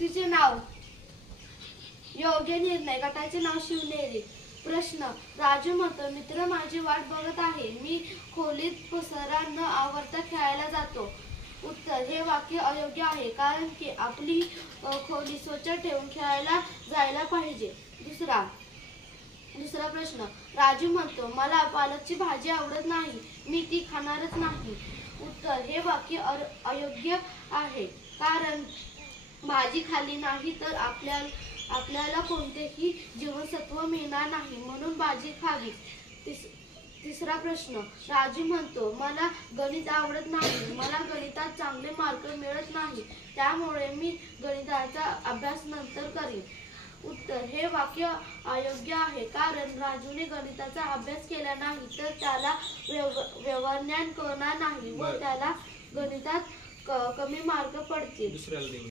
व्यक्तीचे नाव योग्य निर्णय. गटाचे नाव शिवनेरी. प्रश्न. राजू म्हणतो, मित्र माझी वाट बघत आहे, मी खोलीत पसारा न आवरता खेळायला जातो. उत्तर. हे वाक्य अयोग्य आहे, कारण की आपली खोली स्वच्छ ठेवून खेळायला जायला पाहिजे. दुसरा प्रश्न. राजू म्हणतो, मला पालकची भाजी आवडत नाही, मी ती खाणारच नाही. उत्तर. हे वाक्य अयोग्य आहे, कारण भाजी खाल्ली नाही तर आपल्याला कोणतेही जीवनसत्व मिळणार नाही, म्हणून भाजी खावी. तिसरा प्रश्न. राजू म्हणतो, मला गणित आवडत नाही, मला गणितात चांगले मार्क मिळत नाही, त्यामुळे मी गणिताचा अभ्यास नंतर करीन. उत्तर. हे वाक्य अयोग्य आहे, कारण राजूने गणिताचा अभ्यास केला नाही तर त्याला व्यवहारज्ञान कळणार नाही व त्याला गणितात कमी मार्क पडतील.